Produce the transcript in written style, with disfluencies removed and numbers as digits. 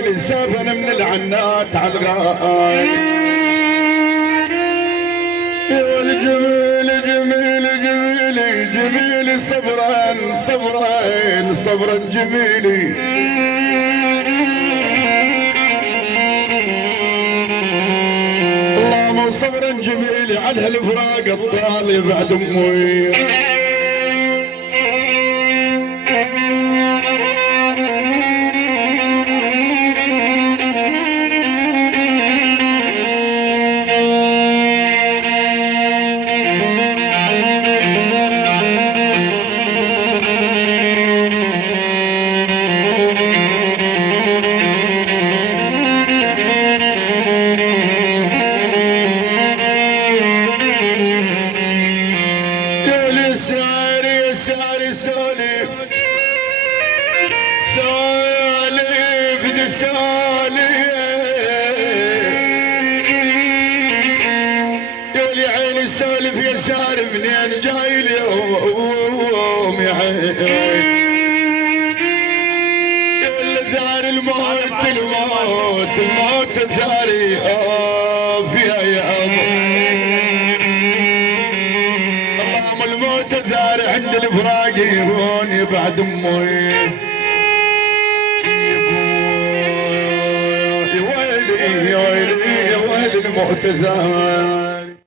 ويلي سافن من العنات على الغاي. يا الجميل جميل جميلي جميلي صبرا صبرا صبرا جميلي. اللهم صبرا جميلي على هالفراق الطالي بعد امي. ساري سالف سالف سالف يا عيني سالف يا ساري منين جاي اليوم يا عيني. يا ثار الموت الموت الموت ثاري فيها يا ابو. الموت ثار عند الفراق يهون بعد امي. يا ويلي يا ويلي يا ويلي الموت ثار.